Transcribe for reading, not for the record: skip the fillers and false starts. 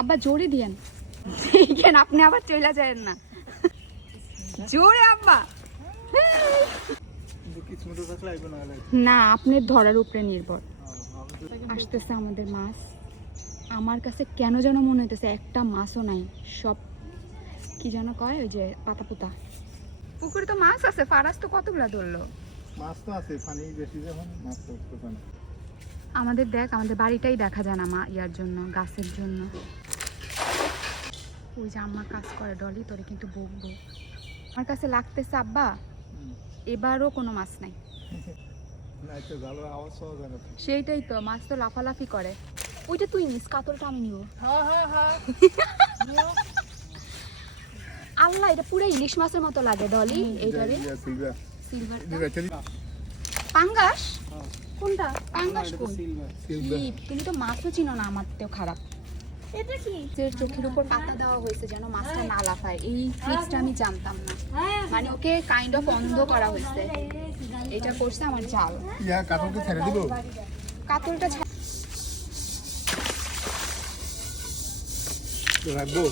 আব্বা জোরে দিয়েন, দেখেন আপনি আবার চলে যায়েন না, জোরে আব্বা। না, আপনার ধরার উপরে নির্ভর। আসতেছে আমাদের মাছ। আমার কাছে কেন যেন মনে হইতেছে একটা মাছও নাই, সব কি যেন কয় ওই যে পাতা পুতা। পুকুরে তো মাছ আছে, ফারাস তো কতগুলা ধরলো। মাছ তো আছে, পানি বেশি যখন মাছ তো পানি। আমাদের দেখ, আমাদের বাড়িটাই দেখা যায় না ইয়ার জন্য, গাছের জন্য। ওই যে আম্মা কাজ করে ডলি, তোরে কিন্তু বকবো। আমার কাছে লাগতেছে আব্বা এবারও কোনো মাছ নাই। সেইটাই তো, মাছ তো লাফালাফি করে। ওইটা তুই নিস, কাতলটা আমি নিব। আল্লাহ, এটা পুরো ইলিশ মাছের মতো লাগে ডলি। এইটারে পাঙ্গাস কোনটা? পাঙ্গাস কোন? তুমি তো মাছও চিনো না, আমার তেও খারাপ। এটা কি যে চোখের উপর পাতা দেওয়া হয়েছে যেন মাছটা না লাফায়, এই ট্রিক্সটা আমি জানতাম না। মানে ওকে কাইন্ড অফ অন্ধ করা হয়েছে, এটা করছে আমার জাল। কাতলটা ছেড়ে দিব, কাতলটা রাখবো।